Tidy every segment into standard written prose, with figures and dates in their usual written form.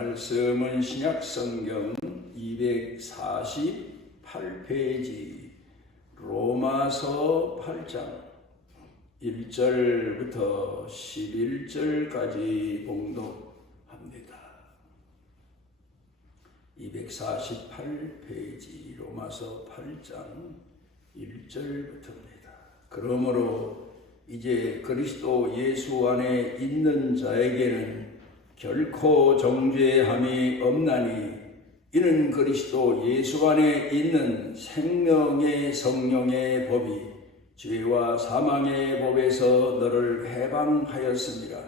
말씀은 신약성경 248페이지 로마서 8장 1절부터 11절까지 봉독합니다. 248페이지 로마서 8장 1절부터입니다. 그러므로 이제 그리스도 예수 안에 있는 자에게는 결코 정죄함이 없나니 이는 그리스도 예수 안에 있는 생명의 성령의 법이 죄와 사망의 법에서 너를 해방하였습니다.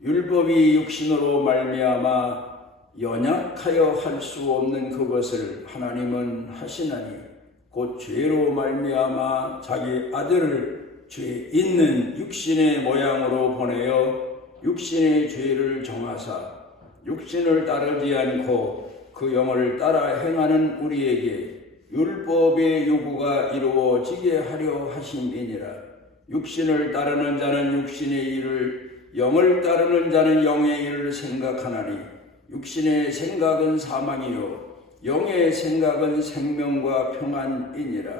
율법이 육신으로 말미암아 연약하여 할 수 없는 그것을 하나님은 하시나니 곧 죄로 말미암아 자기 아들을 죄 있는 육신의 모양으로 보내어 육신의 죄를 정하사 육신을 따르지 않고 그 영을 따라 행하는 우리에게 율법의 요구가 이루어지게 하려 하심이니라. 육신을 따르는 자는 육신의 일을, 영을 따르는 자는 영의 일을 생각하나니 육신의 생각은 사망이요 영의 생각은 생명과 평안이니라.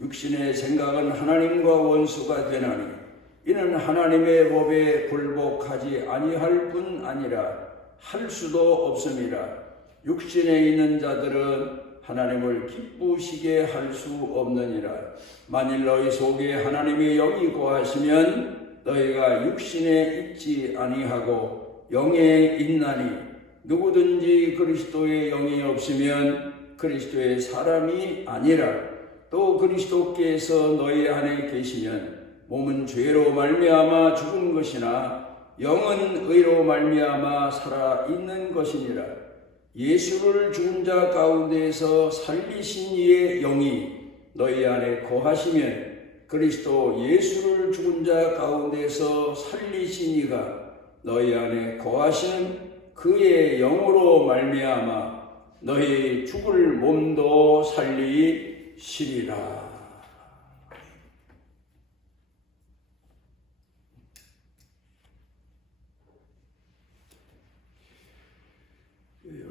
육신의 생각은 하나님과 원수가 되나니 이는 하나님의 법에 굴복하지 아니할 뿐 아니라 할 수도 없음이라. 육신에 있는 자들은 하나님을 기쁘시게 할 수 없느니라. 만일 너희 속에 하나님의 영이 거하시면 너희가 육신에 있지 아니하고 영에 있나니 누구든지 그리스도의 영이 없으면 그리스도의 사람이 아니라. 또 그리스도께서 너희 안에 계시면 몸은 죄로 말미암아 죽은 것이나 영은 의로 말미암아 살아 있는 것이니라. 예수를 죽은 자 가운데서 살리신 이의 영이 너희 안에 거하시면 그리스도 예수를 죽은 자 가운데서 살리신 이가 너희 안에 거하시는 그의 영으로 말미암아 너희 죽을 몸도 살리시리라.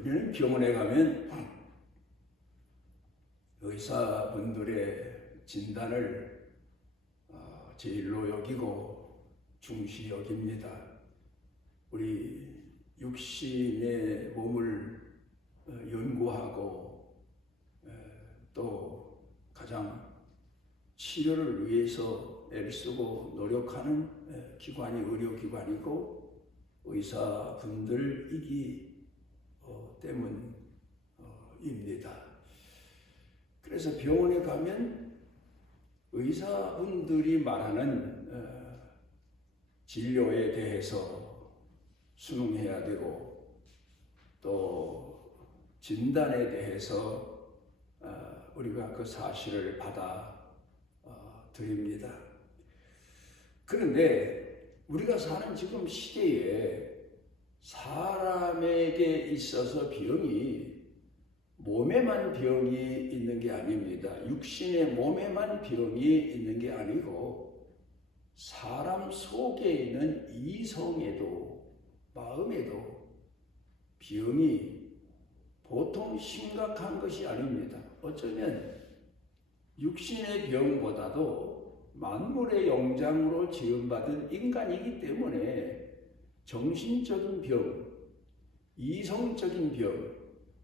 우리는 병원에 가면 의사분들의 진단을 제일로 여기고 중시 여깁니다. 우리 육신의 몸을 연구하고 또 가장 치료를 위해서 애쓰고 노력하는 기관이 의료기관이고 의사분들이기 때문입니다. 그래서 병원에 가면 의사분들이 말하는 진료에 대해서 순응해야 되고 또 진단에 대해서 우리가 그 사실을 받아 드립니다. 그런데 우리가 사는 지금 시대에 사람에게 있어서 병이 몸에만 병이 있는 게 아닙니다. 육신의 몸에만 병이 있는 게 아니고 사람 속에 있는 이성에도 마음에도 병이 보통 심각한 것이 아닙니다. 어쩌면 육신의 병보다도 만물의 영장으로 지음받은 인간이기 때문에 정신적인 병, 이성적인 병,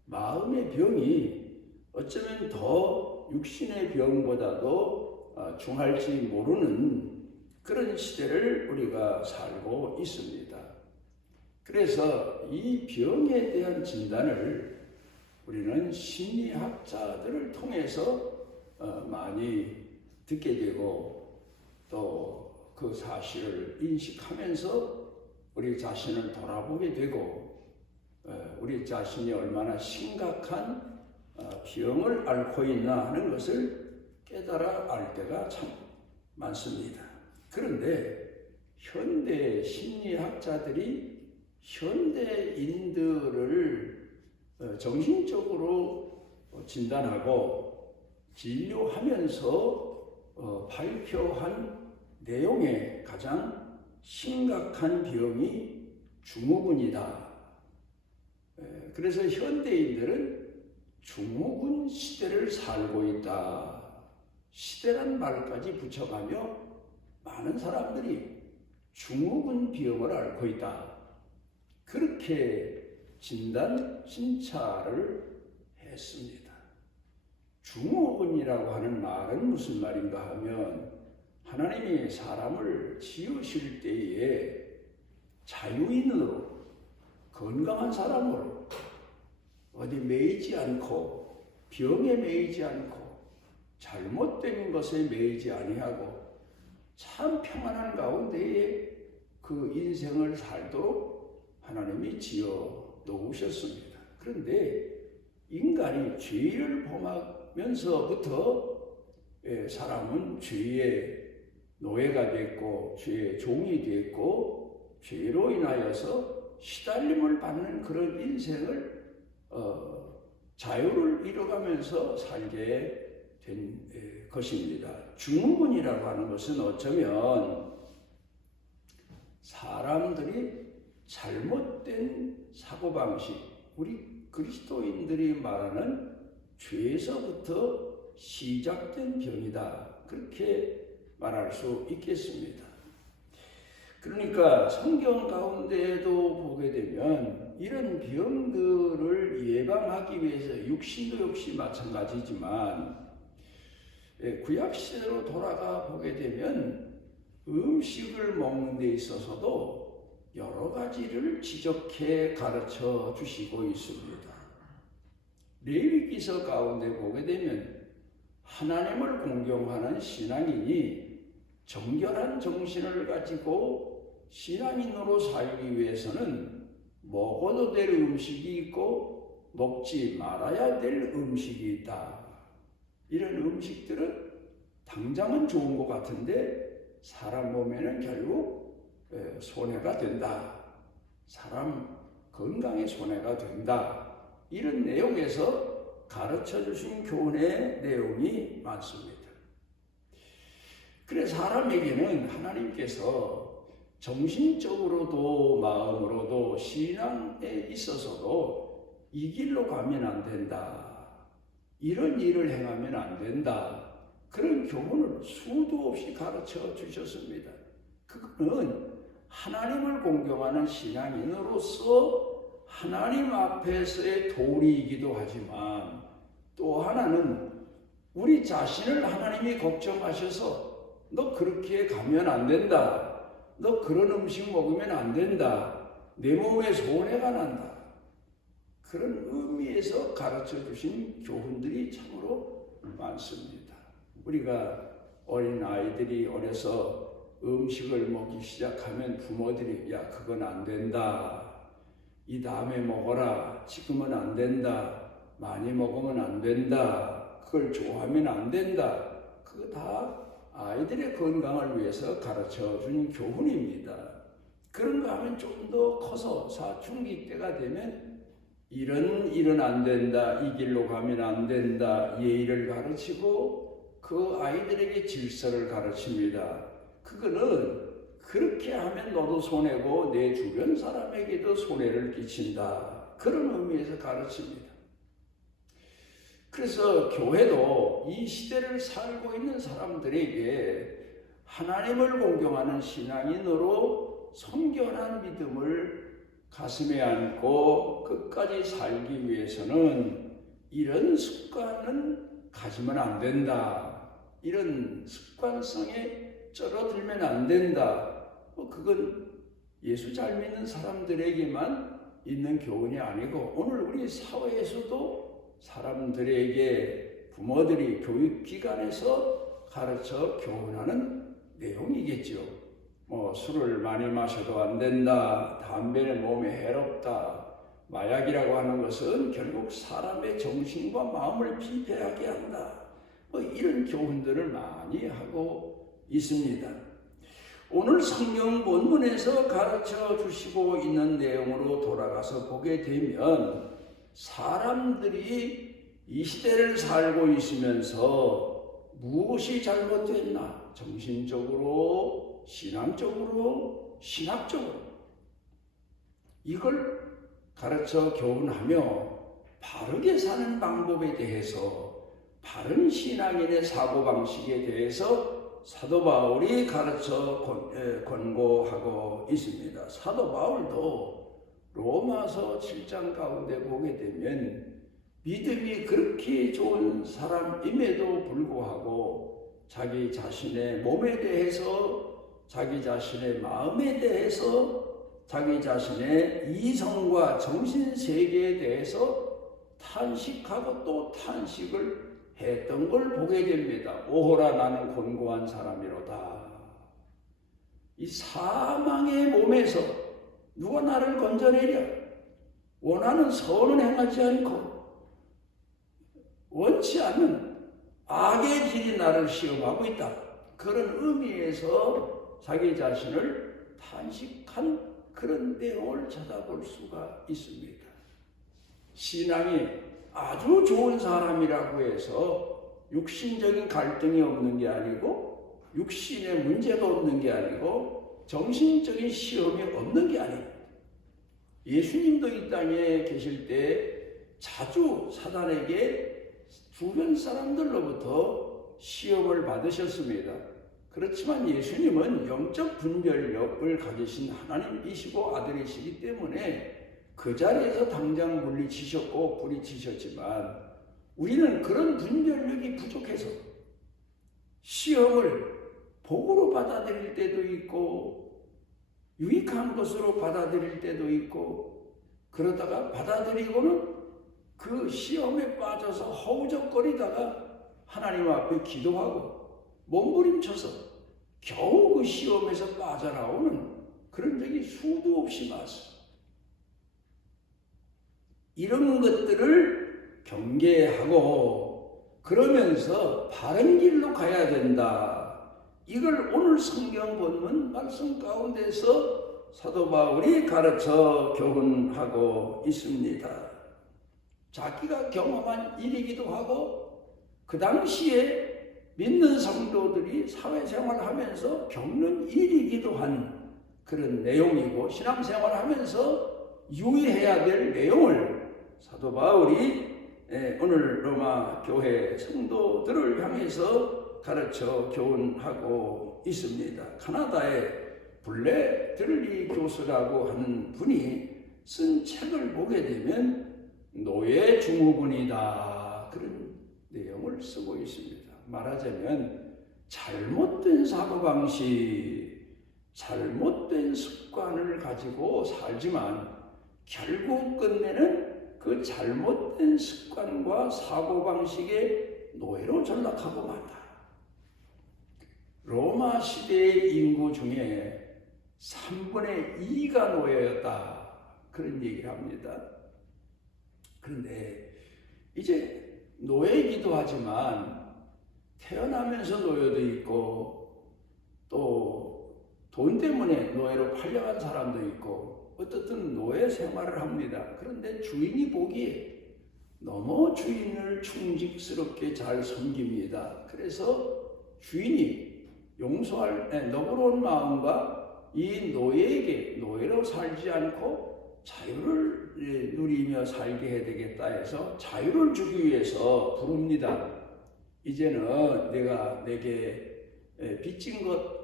마음의 병이 어쩌면 더 육신의 병보다도 중할지 모르는 그런 시대를 우리가 살고 있습니다. 그래서 이 병에 대한 진단을 우리는 심리학자들을 통해서 많이 듣게 되고 또 그 사실을 인식하면서 우리 자신을 돌아보게 되고 우리 자신이 얼마나 심각한 병을 앓고 있나 하는 것을 깨달아 알 때가 참 많습니다. 그런데 현대 심리학자들이 현대인들을 정신적으로 진단하고 진료하면서 발표한 내용의 가장 심각한 병이 증후군이다. 그래서 현대인들은 증후군 시대를 살고 있다. 시대란 말까지 붙여가며 많은 사람들이 증후군 병을 앓고 있다. 그렇게 진단 진찰을 했습니다. 증후군이라고 하는 말은 무슨 말인가 하면 하나님이 사람을 지으실 때에 자유인으로 건강한 사람으로 어디 매이지 않고 병에 매이지 않고 잘못된 것에 매이지 아니하고 참 평안한 가운데에 그 인생을 살도록 하나님이 지어 놓으셨습니다. 그런데 인간이 죄를 범하면서부터 사람은 죄의 노예가 됐고 죄의 종이 됐고 죄로 인하여서 시달림을 받는 그런 인생을 자유를 잃어가면서 살게 된 것입니다. 증후군이라고 하는 것은 어쩌면 사람들이 잘못된 사고방식, 우리 그리스도인들이 말하는 죄에서부터 시작된 병이다. 그렇게 말할 수 있겠습니다. 그러니까 성경 가운데에도 보게 되면 이런 병들을 예방하기 위해서 육신도 역시 마찬가지지만 구약시대로 돌아가 보게 되면 음식을 먹는 데 있어서도 여러 가지를 지적해 가르쳐 주시고 있습니다. 레위기서 가운데 보게 되면 하나님을 공경하는 신앙인이 정결한 정신을 가지고 신앙인으로 살기 위해서는 먹어도 될 음식이 있고 먹지 말아야 될 음식이 있다. 이런 음식들은 당장은 좋은 것 같은데 사람 몸에는 결국 손해가 된다. 사람 건강에 손해가 된다. 이런 내용에서 가르쳐 주신 교훈의 내용이 많습니다. 그래서 사람에게는 하나님께서 정신적으로도 마음으로도 신앙에 있어서도 이 길로 가면 안 된다. 이런 일을 행하면 안 된다. 그런 교훈을 수도 없이 가르쳐 주셨습니다. 그거는 하나님을 공경하는 신앙인으로서 하나님 앞에서의 도리이기도 하지만 또 하나는 우리 자신을 하나님이 걱정하셔서 너 그렇게 가면 안 된다. 너 그런 음식 먹으면 안 된다. 내 몸에 손해가 난다. 그런 의미에서 가르쳐 주신 교훈들이 참으로 많습니다. 우리가 어린 아이들이 어려서 음식을 먹기 시작하면 부모들이 야 그건 안 된다. 이 다음에 먹어라. 지금은 안 된다. 많이 먹으면 안 된다. 그걸 좋아하면 안 된다. 그거 다 아이들의 건강을 위해서 가르쳐 준 교훈입니다. 그런가 하면 좀 더 커서 사춘기 때가 되면 이런 일은 안 된다. 이 길로 가면 안 된다. 예의를 가르치고 그 아이들에게 질서를 가르칩니다. 그거는 그렇게 하면 너도 손해고 내 주변 사람에게도 손해를 끼친다. 그런 의미에서 가르칩니다. 그래서 교회도 이 시대를 살고 있는 사람들에게 하나님을 공경하는 신앙인으로 성결한 믿음을 가슴에 안고 끝까지 살기 위해서는 이런 습관은 가지면 안 된다. 이런 습관성에 쩔어들면 안 된다. 그건 예수 잘 믿는 사람들에게만 있는 교훈이 아니고 오늘 우리 사회에서도 사람들에게 부모들이 교육기관에서 가르쳐 교훈하는 내용이겠죠. 술을 많이 마셔도 안 된다. 담배는 몸에 해롭다. 마약이라고 하는 것은 결국 사람의 정신과 마음을 피폐하게 한다. 이런 교훈들을 많이 하고 있습니다. 오늘 성경 본문에서 가르쳐 주시고 있는 내용으로 돌아가서 보게 되면 사람들이 이 시대를 살고 있으면서 무엇이 잘못됐나? 정신적으로, 신앙적으로, 신학적으로 이걸 가르쳐 교훈하며 바르게 사는 방법에 대해서, 바른 신앙인의 사고방식에 대해서 사도 바울이 가르쳐 권고하고 있습니다. 사도 바울도 로마서 7장 가운데 보게 되면 믿음이 그렇게 좋은 사람임에도 불구하고 자기 자신의 몸에 대해서, 자기 자신의 마음에 대해서, 자기 자신의 이성과 정신세계에 대해서 탄식하고 또 탄식을 했던 걸 보게 됩니다. 오호라 나는 곤고한 사람이로다. 이 사망의 몸에서 누가 나를 건져내랴? 원하는 선은 행하지 않고 원치 않는 악의 길이 나를 시험하고 있다. 그런 의미에서 자기 자신을 탄식한 그런 내용을 찾아볼 수가 있습니다. 신앙이 아주 좋은 사람이라고 해서 육신적인 갈등이 없는 게 아니고 육신에 문제가 없는 게 아니고 정신적인 시험이 없는 게 아니고, 예수님도 이 땅에 계실 때 자주 사단에게 주변 사람들로부터 시험을 받으셨습니다. 그렇지만 예수님은 영적 분별력을 가지신 하나님이시고 아들이시기 때문에 그 자리에서 당장 물리치셨고 부리치셨지만, 우리는 그런 분별력이 부족해서 시험을 복으로 받아들일 때도 있고 유익한 것으로 받아들일 때도 있고, 그러다가 받아들이고는 그 시험에 빠져서 허우적거리다가 하나님 앞에 기도하고 몸부림쳐서 겨우 그 시험에서 빠져나오는 그런 적이 수도 없이 많습니다. 이런 것들을 경계하고 그러면서 바른 길로 가야 된다. 이걸 오늘 성경 본문 말씀 가운데서 사도 바울이 가르쳐 교훈하고 있습니다. 자기가 경험한 일이기도 하고 그 당시에 믿는 성도들이 사회생활하면서 겪는 일이기도 한 그런 내용이고, 신앙생활하면서 유의해야 될 내용을 사도 바울이 오늘 로마 교회 성도들을 향해서 가르쳐 교훈하고 있습니다. 카나다의 블레 들리 교수라고 하는 분이 쓴 책을 보게 되면 노예 증후군이다, 그런 내용을 쓰고 있습니다. 말하자면 잘못된 사고방식, 잘못된 습관을 가지고 살지만 결국 끝내는 그 잘못된 습관과 사고방식의 노예로 전락하고 만다. 로마 시대의 인구 중에 3분의 2가 노예였다, 그런 얘기를 합니다. 그런데 이제 노예이기도 하지만 태어나면서 노예도 있고 또 돈 때문에 노예로 팔려간 사람도 있고 어떻든 노예 생활을 합니다. 그런데 주인이 보기에 너무 주인을 충직스럽게 잘 섬깁니다. 그래서 주인이 용서할 너그러운 마음과 이 노예에게 노예로 살지 않고 자유를 누리며 살게 해야 되겠다 해서 자유를 주기 위해서 부릅니다. 이제는 내가 내게 빚진 것,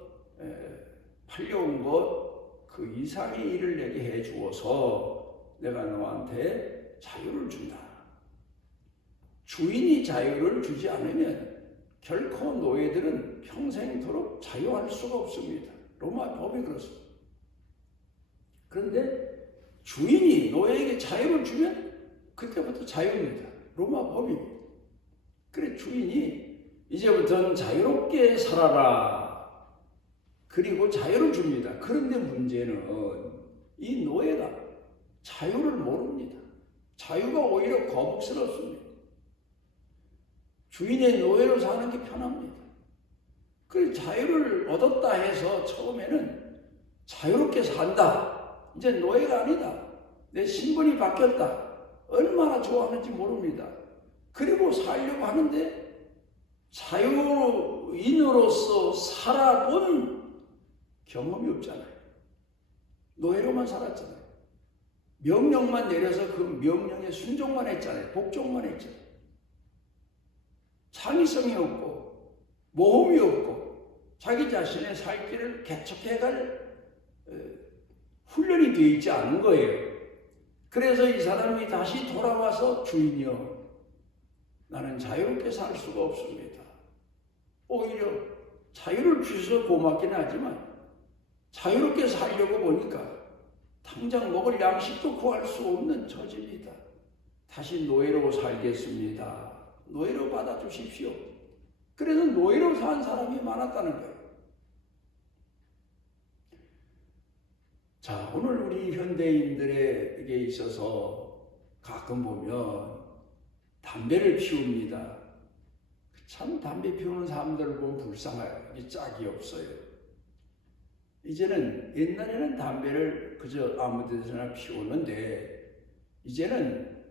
팔려온 것 그 이상의 일을 내게 해 주어서 내가 너한테 자유를 준다. 주인이 자유를 주지 않으면 결코 노예들은 평생토록 자유할 수가 없습니다. 로마 법이 그렇습니다. 그런데 주인이 노예에게 자유를 주면 그때부터 자유입니다. 로마 법입니다. 그래 주인이 이제부터는 자유롭게 살아라, 그리고 자유를 줍니다. 그런데 문제는 이 노예가 자유를 모릅니다. 자유가 오히려 거북스럽습니다. 주인의 노예로 사는 게 편합니다. 그래서 자유를 얻었다 해서 처음에는 자유롭게 산다, 이제 노예가 아니다, 내 신분이 바뀌었다, 얼마나 좋아하는지 모릅니다. 그리고 살려고 하는데 자유인으로서 살아본 경험이 없잖아요. 노예로만 살았잖아요. 명령만 내려서 그 명령에 순종만 했잖아요. 복종만 했잖아요. 창의성이 없고 모험이 없고 자기 자신의 살 길을 개척해갈 훈련이 되어 있지 않은 거예요. 그래서 이 사람이 다시 돌아와서 주인이여 나는 자유롭게 살 수가 없습니다. 오히려 자유를 주셔서 고맙긴 하지만 자유롭게 살려고 보니까 당장 먹을 양식도 구할 수 없는 처지입니다. 다시 노예로 살겠습니다. 노예로 받아주십시오. 그래서 노예로 산 사람이 많았다는 거예요. 자, 오늘 우리 현대인들에게 있어서 가끔 보면 담배를 피웁니다. 참 담배 피우는 사람들 보면 불쌍해요. 이 짝이 없어요. 이제는 옛날에는 담배를 그저 아무 데서나 피우는데 이제는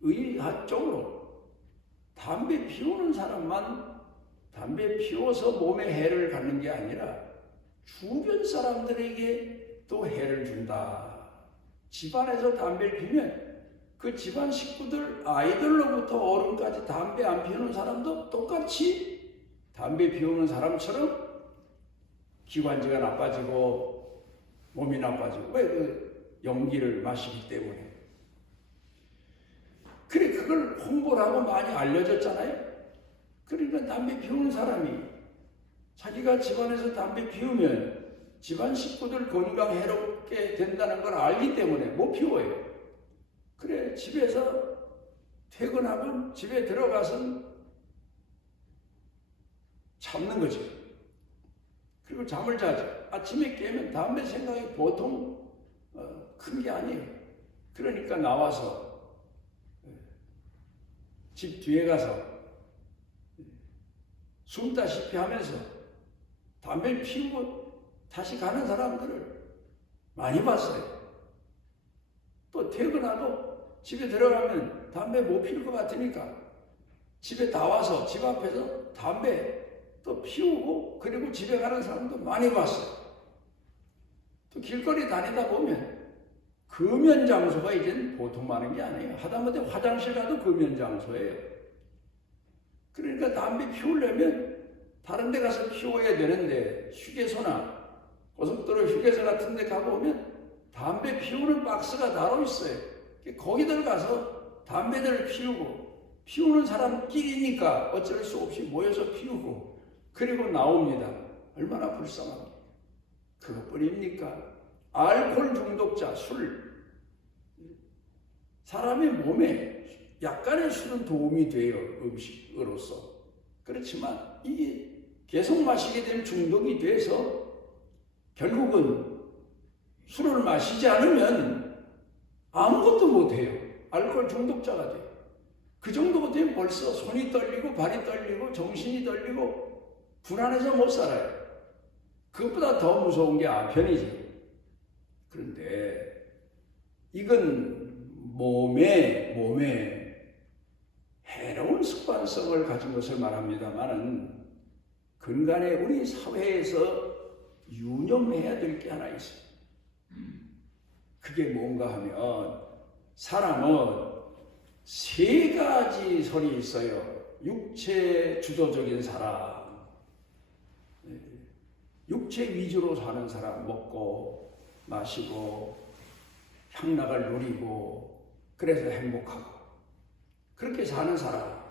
의학적으로 담배 피우는 사람만 담배 피워서 몸에 해를 갖는 게 아니라 주변 사람들에게 또 해를 준다. 집안에서 담배를 피우면 그 집안 식구들, 아이들로부터 어른까지 담배 안 피우는 사람도 똑같이 담배 피우는 사람처럼 기관지가 나빠지고 몸이 나빠지고 왜 그 연기를 마시기 때문에. 그래 그걸 홍보를 하고 많이 알려졌잖아요. 그러니까 담배 피우는 사람이 자기가 집안에서 담배 피우면 집안 식구들 건강 해롭게 된다는 걸 알기 때문에 못 피워요. 그래 집에서 퇴근하면 집에 들어가서 참는 거죠. 그리고 잠을 자죠. 아침에 깨면 담배 생각이 보통 큰 게 아니에요. 그러니까 나와서 집 뒤에 가서 숨다시피 하면서 담배를 피우고 다시 가는 사람들을 많이 봤어요. 또 퇴근하고 집에 들어가면 담배 못 피울 것 같으니까 집에 다 와서 집 앞에서 담배 또 피우고 그리고 집에 가는 사람도 많이 봤어요. 또 길거리 다니다 보면 금연 장소가 이젠 보통 많은 게 아니에요. 하다못해 화장실 가도 금연 장소예요. 그러니까 담배 피우려면 다른 데 가서 피워야 되는데 휴게소나 고속도로 휴게소 같은 데 가보면 담배 피우는 박스가 따로 있어요. 거기들 가서 담배들을 피우고 피우는 사람끼리니까 어쩔 수 없이 모여서 피우고 그리고 나옵니다. 얼마나 불쌍합니까? 그것뿐입니까? 알코올 중독자, 술. 사람의 몸에 약간의 술은 도움이 돼요. 음식으로서. 그렇지만 이게 계속 마시게 되면 중독이 돼서 결국은 술을 마시지 않으면 아무것도 못해요. 알코올 중독자가 돼요. 그 정도가 되면 벌써 손이 떨리고 발이 떨리고 정신이 떨리고 불안해서 못 살아요. 그것보다 더 무서운 게 아편이지. 그런데 이건 몸에 해로운 습관성을 가진 것을 말합니다만은 근간에 우리 사회에서 유념해야 될 게 하나 있어요. 그게 뭔가 하면 사람은 세 가지 선이 있어요. 육체 주도적인 사람, 육체 위주로 사는 사람, 먹고 마시고 향락을 누리고 그래서 행복하고 그렇게 사는 사람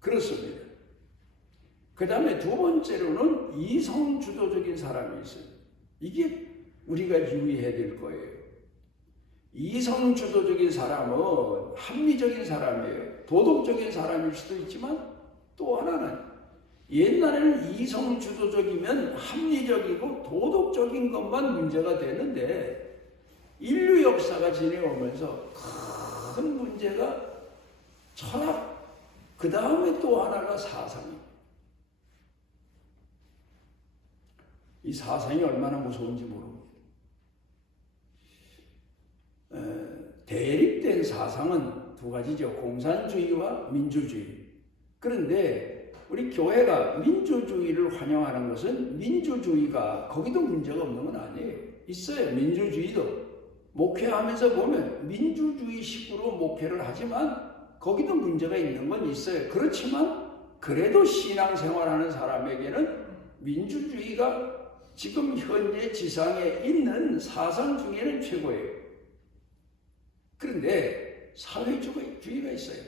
그렇습니다. 그 다음에 두 번째로는 이성 주도적인 사람이 있어요. 이게 우리가 유의해야 될 거예요. 이성 주도적인 사람은 합리적인 사람이에요. 도덕적인 사람일 수도 있지만 또 하나는 옛날에는 이성 주도적이면 합리적이고 도덕적인 것만 문제가 되는데 인류 역사가 지내오면서 큰 문제가 철학, 그 다음에 또 하나가 사상입니다. 이 사상이 얼마나 무서운지 모릅니다. 대립된 사상은 두 가지죠. 공산주의와 민주주의. 그런데 우리 교회가 민주주의를 환영하는 것은 민주주의가 거기도 문제가 없는 건 아니에요. 있어요. 민주주의도. 목회하면서 보면 민주주의 식으로 목회를 하지만 거기도 문제가 있는 건 있어요. 그렇지만 그래도 신앙생활하는 사람에게는 민주주의가 지금 현재 지상에 있는 사상 중에는 최고예요. 그런데 사회주의가 있어요.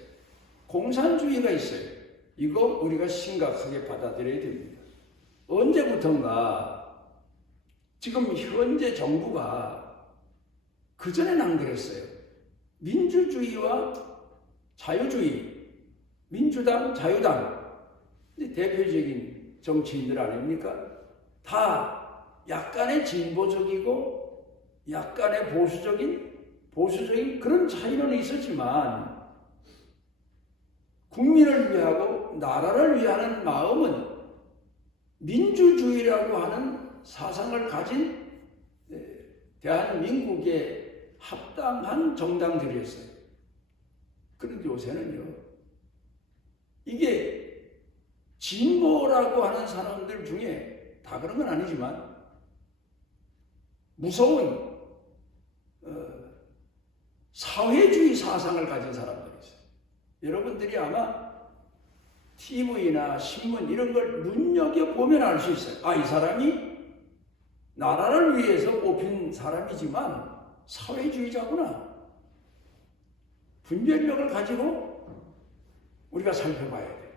공산주의가 있어요. 이거 우리가 심각하게 받아들여야 됩니다. 언제부턴가 지금 현재 정부가 그전에는 안 그랬어요. 민주주의와 자유주의, 민주당, 자유당, 대표적인 정치인들 아닙니까? 다 약간의 진보적이고 약간의 보수적인 그런 차이는 있었지만 국민을 위하고 나라를 위하는 마음은 민주주의라고 하는 사상을 가진 대한민국의 합당한 정당들이었어요. 그런데 요새는요, 이게 진보라고 하는 사람들 중에 다 그런 건 아니지만 무서운 사회주의 사상을 가진 사람들이 있어요. 여러분들이 아마 TV나 신문 이런 걸 눈여겨보면 알 수 있어요. 아, 이 사람이 나라를 위해서 뽑힌 사람이지만 사회주의자구나. 분별력을 가지고 우리가 살펴봐야 돼요.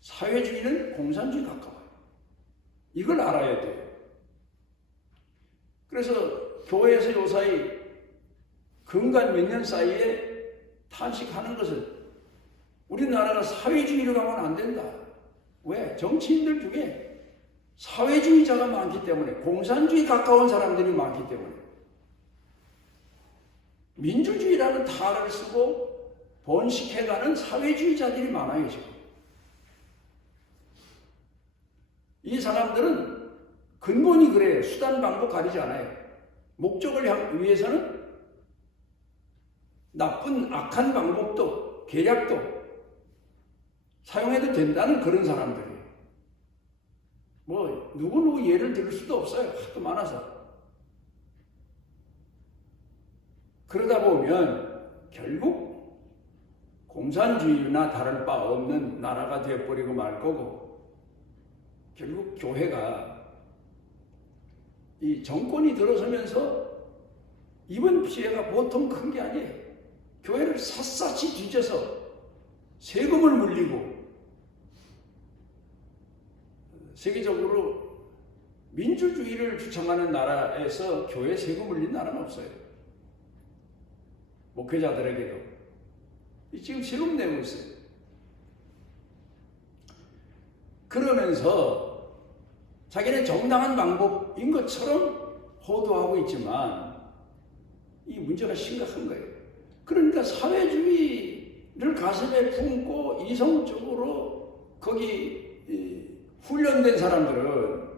사회주의는 공산주의 가까워요. 이걸 알아야 돼요. 그래서 교회에서 요사이 근간 몇 년 사이에 탄식하는 것은 우리나라가 사회주의로 가면 안 된다. 왜? 정치인들 중에 사회주의자가 많기 때문에, 공산주의 가까운 사람들이 많기 때문에 민주주의라는 탈을 쓰고 번식해가는 사회주의자들이 많아요. 지금 이 사람들은 근본이 그래요. 수단 방법 가리지 않아요. 목적을 위해서는 나쁜 악한 방법도 계략도 사용해도 된다는 그런 사람들이에요. 뭐 누구 예를 들 수도 없어요. 하도 많아서. 그러다 보면 결국 공산주의나 다를 바 없는 나라가 되어버리고 말 거고, 결국 교회가 이 정권이 들어서면서 입은 피해가 보통 큰 게 아니에요. 교회를 샅샅이 뒤져서 세금을 물리고, 세계적으로 민주주의를 주창하는 나라에서 교회 세금 물린 나라는 없어요. 목회자들에게도 지금 세금 내고 있어요. 그러면서 자기는 정당한 방법인 것처럼 호도하고 있지만 이 문제가 심각한 거예요. 그러니까 사회주의를 가슴에 품고 이성적으로 거기 훈련된 사람들은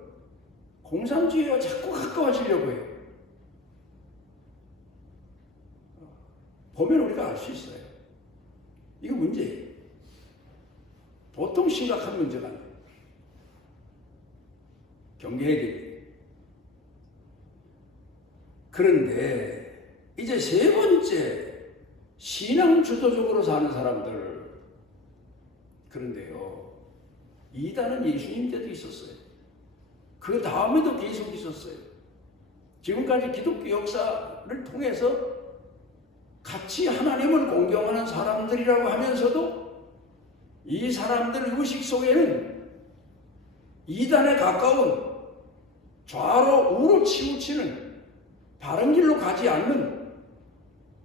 공산주의와 자꾸 가까워지려고 해요. 보면 우리가 알 수 있어요. 이거 문제예요. 보통 심각한 문제가 아니에요. 경계해야 돼요. 그런데 이제 세 번째, 신앙 주도적으로 사는 사람들. 그런데요, 이단은 예수님 때도 있었어요. 그 다음에도 계속 있었어요. 지금까지 기독교 역사를 통해서 같이 하나님을 공경하는 사람들이라고 하면서도 이 사람들 의식 속에는 이단에 가까운 좌로 우로 치우치는 바른 길로 가지 않는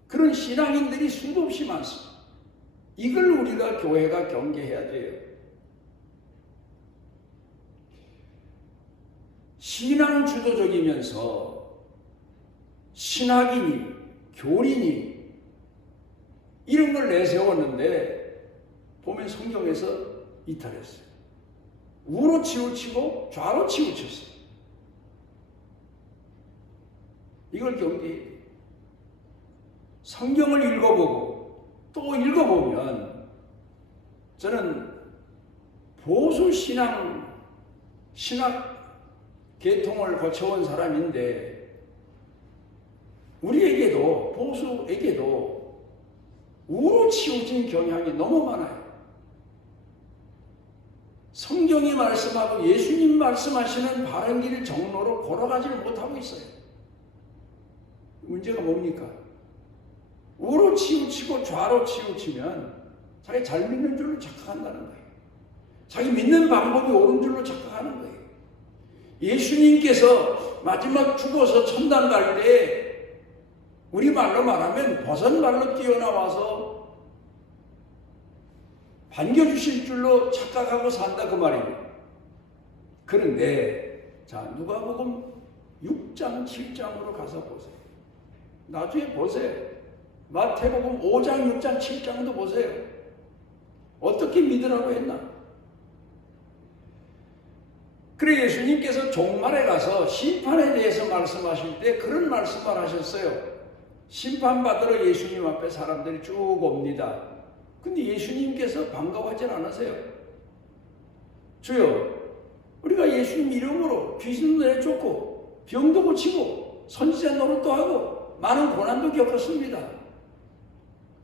그런 신앙인들이 수도 없이 많습니다. 이걸 우리가 교회가 경계해야 돼요. 신앙 주도적이면서 신학인이, 교린이 이런 걸 내세웠는데 보면 성경에서 이탈했어요. 우로 치우치고 좌로 치우쳤어요. 이걸 경계해야 돼요. 성경을 읽어보고 또 읽어보면 저는 보수 신학 계통을 거쳐온 사람인데 우리에게도 보수에게도 우로 치우친 경향이 너무 많아요. 성경이 말씀하고 예수님 말씀하시는 바른 길 정로로 걸어가지를 못하고 있어요. 문제가 뭡니까? 우로 치우치고 좌로 치우치면 자기 잘 믿는 줄로 착각한다는 거예요. 자기 믿는 방법이 옳은 줄로 착각하는 거예요. 예수님께서 마지막 죽어서 천당 갈 때 우리 말로 말하면 버선발로 뛰어나와서 반겨주실 줄로 착각하고 산다 그 말이에요. 그런데 자 누가복음 6장 7장으로 가서 보세요. 나중에 보세요. 마태복음 5장 6장 7장도 보세요. 어떻게 믿으라고 했나? 그래 예수님께서 종말에 가서 심판에 대해서 말씀하실 때 그런 말씀을 하셨어요. 심판받으러 예수님 앞에 사람들이 쭉 옵니다. 근데 예수님께서 반가워하지 않으세요. 주여 우리가 예수님 이름으로 귀신도 내쫓고 병도 고치고 선지자 노릇도 하고 많은 고난도 겪었습니다.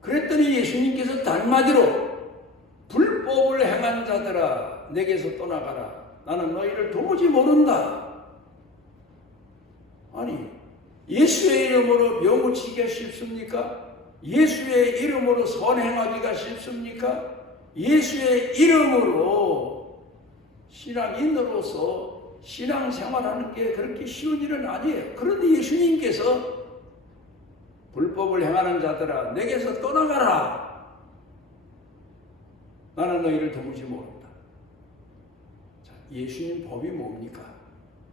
그랬더니 예수님께서 단마디로 불법을 행한 자들아 내게서 떠나가라. 나는 너희를 도무지 모른다. 아니 예수의 이름으로 병 고치기가 쉽습니까? 예수의 이름으로 선행하기가 쉽습니까? 예수의 이름으로 신앙인으로서 신앙생활하는 게 그렇게 쉬운 일은 아니에요. 그런데 예수님께서 불법을 행하는 자들아 내게서 떠나가라. 나는 너희를 도무지 모른다. 자, 예수님 법이 뭡니까?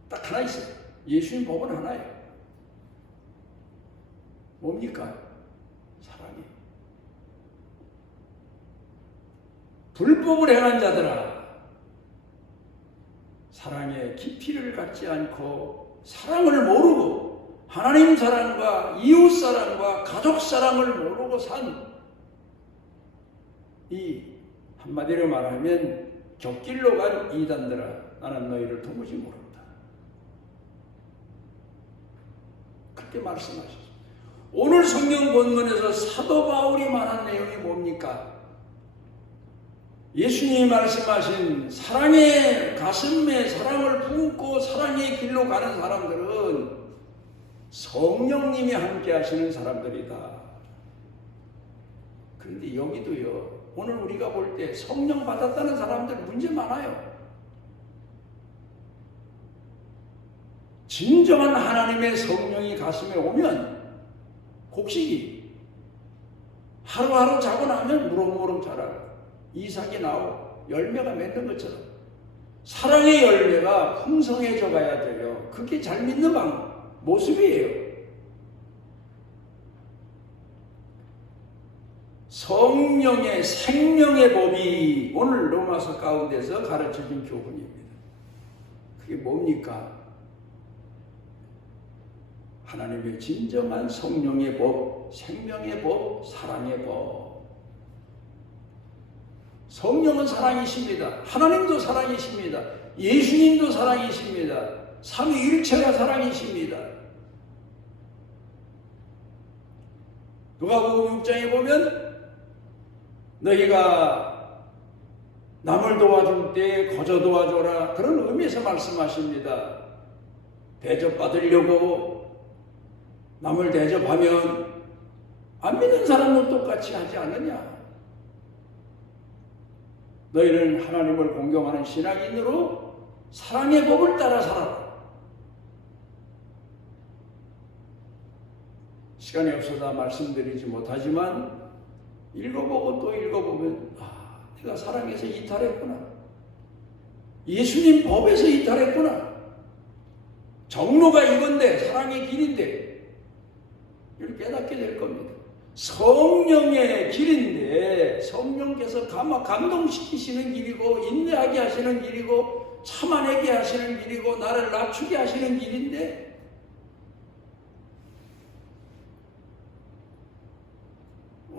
딱 하나 있어요. 예수님 법은 하나예요. 뭡니까? 사랑이. 불법을 행한 자들아 사랑의 깊이를 갖지 않고 사랑을 모르고 하나님 사랑과 이웃 사랑과 가족 사랑을 모르고 산 이 한마디로 말하면 곁길로 간 이단들아 나는 너희를 도무지 모른다. 그렇게 말씀하셨습니다. 오늘 성경 본문에서 사도 바울이 말한 내용이 뭡니까? 예수님이 말씀하신 사랑의 가슴에 사랑을 품고 사랑의 길로 가는 사람들은 성령님이 함께 하시는 사람들이다. 그런데 여기도요, 오늘 우리가 볼 때 성령 받았다는 사람들 문제 많아요. 진정한 하나님의 성령이 가슴에 오면 곡식이 하루하루 자고 나면 무럭무럭 자라고 이삭이 나오고 열매가 맺는 것처럼 사랑의 열매가 풍성해져 가야 돼요. 그게 잘 믿는 모습이에요. 성령의 생명의 법이 오늘 로마서 가운데서 가르쳐진 교훈입니다. 그게 뭡니까? 하나님의 진정한 성령의 법, 생명의 법, 사랑의 법. 성령은 사랑이십니다. 하나님도 사랑이십니다. 예수님도 사랑이십니다. 삼위일체가 사랑이십니다. 누가복음 6장에 보면 너희가 남을 도와줄 때 거저 도와줘라 그런 의미에서 말씀하십니다. 대접받으려고 남을 대접하면 안 믿는 사람도 똑같이 하지 않느냐. 너희는 하나님을 공경하는 신앙인으로 사랑의 법을 따라 살아라. 시간이 없어서 말씀드리지 못하지만 읽어보고 또 읽어보면 내가 사랑에서 이탈했구나. 예수님 법에서 이탈했구나. 정로가 이건데 사랑의 길인데 이걸 깨닫게 될 겁니다. 성령의 길인데 성령께서 감동시키시는 길이고 인내하게 하시는 길이고 참아내게 하시는 길이고 나를 낮추게 하시는 길인데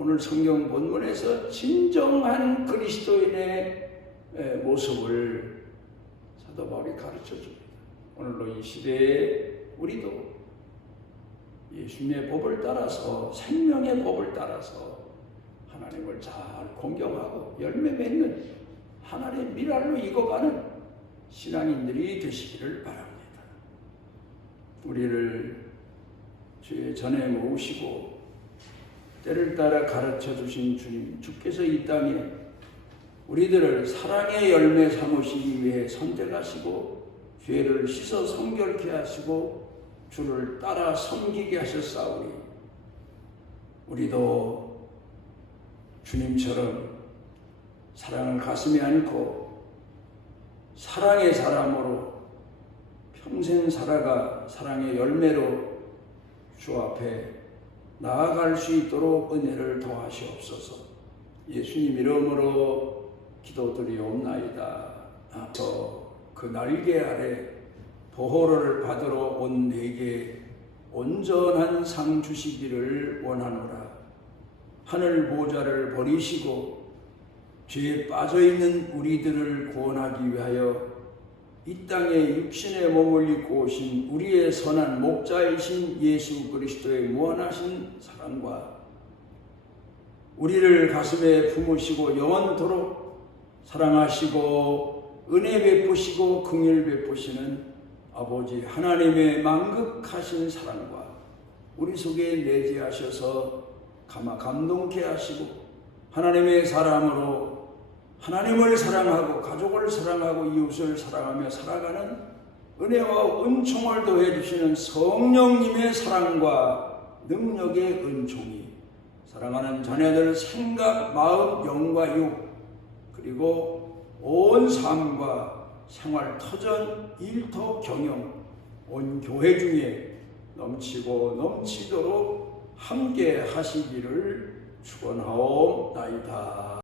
오늘 성경 본문에서 진정한 그리스도인의 모습을 사도 바울이 가르쳐 줍니다. 오늘로 이 시대에 우리도 예수님의 법을 따라서, 생명의 법을 따라서 하나님을 잘 공경하고 열매 맺는 하나님의 미랄로 익어가는 신앙인들이 되시기를 바랍니다. 우리를 주의 전에 모으시고 때를 따라 가르쳐 주신 주님, 주께서 이 땅에 우리들을 사랑의 열매 삼으시기 위해 선택하시고 죄를 씻어 성결케 하시고 주를 따라 섬기게 하셨사오니 우리도 주님처럼 사랑을 가슴에 안고 사랑의 사람으로 평생 살아가 사랑의 열매로 주 앞에 나아갈 수 있도록 은혜를 더하시옵소서. 예수님 이름으로 기도드리옵나이다. 그 날개 아래 보호를 받으러 온 내게 온전한 상 주시기를 원하노라. 하늘 보좌를 버리시고 죄에 빠져있는 우리들을 구원하기 위하여 이 땅에 육신의 몸을 입고 오신 우리의 선한 목자이신 예수 그리스도의 무한하신 사랑과 우리를 가슴에 품으시고 영원토록 사랑하시고 은혜 베푸시고 긍휼 베푸시는 아버지 하나님의 만극하신 사랑과 우리 속에 내재하셔서 감동케 하시고 하나님의 사람으로 하나님을 사랑하고 가족을 사랑하고 이웃을 사랑하며 살아가는 은혜와 은총을 더해 주시는 성령님의 사랑과 능력의 은총이 사랑하는 자녀들 생각, 마음, 영과 육 그리고 온 삶과 생활, 터전, 일터, 경영 온 교회 중에 넘치고 넘치도록 함께 하시기를 축원하옵나이다.